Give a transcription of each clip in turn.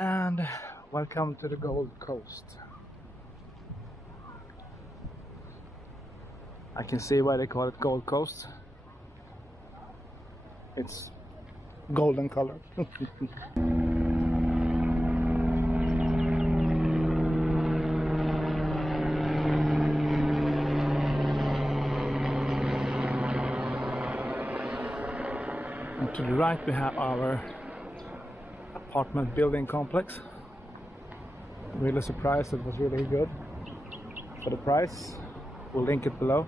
And welcome to the Gold Coast. I can see why they call it Gold Coast. It's golden color. And to the right we have our apartment building complex. Really surprised, it was really good for the price. We'll link it below.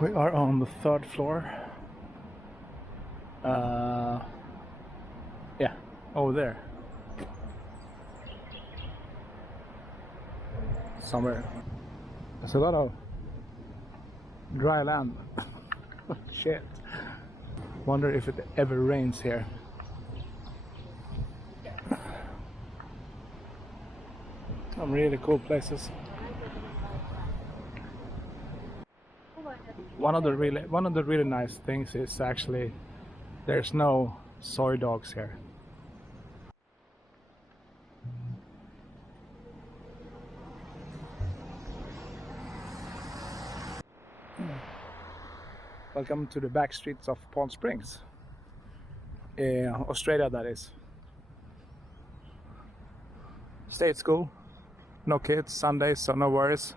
We are on the third floor. Yeah, over there. Somewhere. There's a lot of dry land. Shit. Wonder if it ever rains here. Some really cool places. One of the really nice things is actually there's no soy dogs here. Welcome to the back streets of Palm Springs, Australia, that is. Stay at school, no kids, Sundays, so no worries.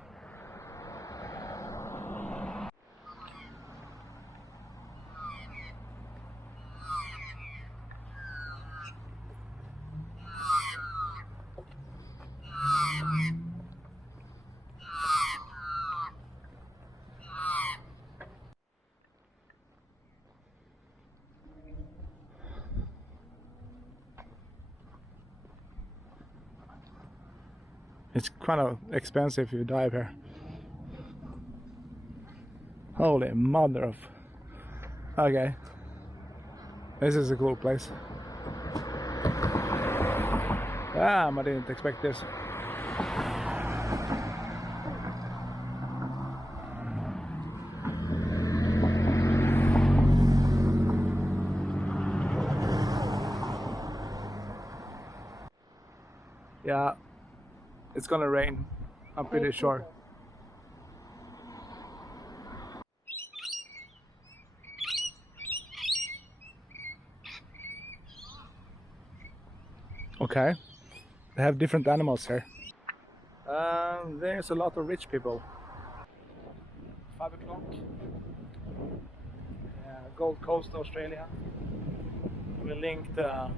It's kind of expensive if you dive here. Holy mother of... Okay. This is a cool place. I didn't expect this. Yeah. It's gonna rain, I'm pretty sure. Okay, they have different animals here. There's a lot of rich people. 5 o'clock. Gold Coast, Australia. We'll link the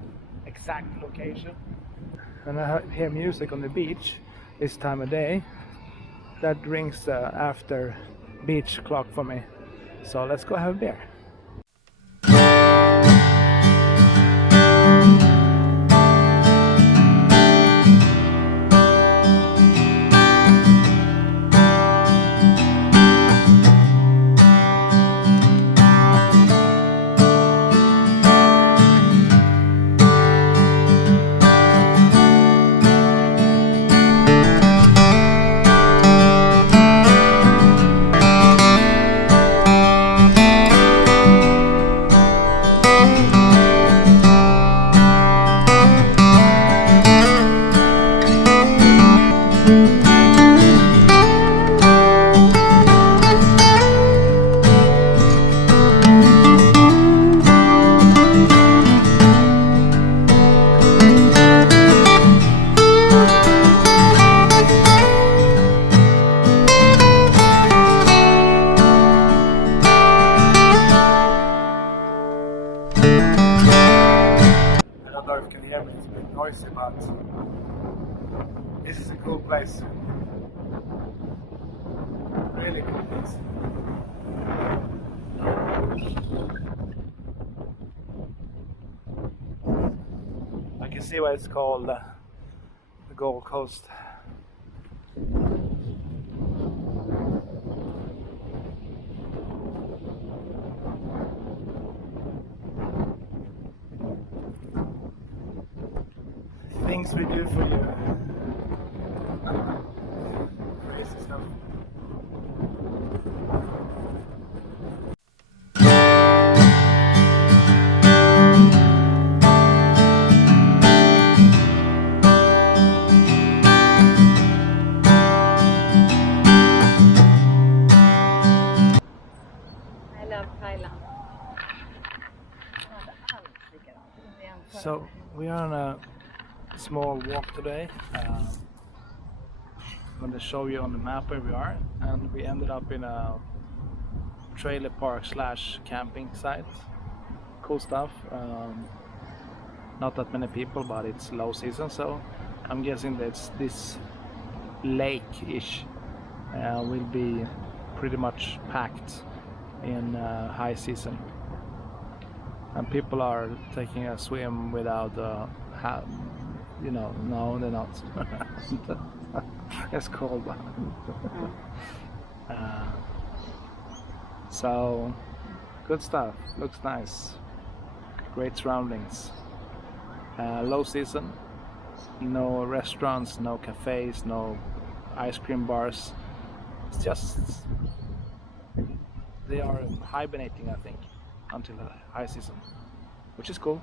exact location. And I hear music on the beach this time of day. That rings after beach clock for me. So let's go have a beer. Noisy, but this is a cool place. Really cool place. I can see why it's called the Gold Coast. things we do for you. Crazy stuff. I love Thailand. So we are on a small walk today. I'm going to show you on the map where we are, and we ended up in a trailer park / camping site. Cool stuff. Not that many people, but it's low season, so I'm guessing that this lake-ish will be pretty much packed in high season. And people are taking a swim without no, they're not. It's cold. So good stuff, looks nice, great surroundings. Low season, no restaurants, no cafes, no ice cream bars. It's just they are hibernating, I think, until the high season, which is cool.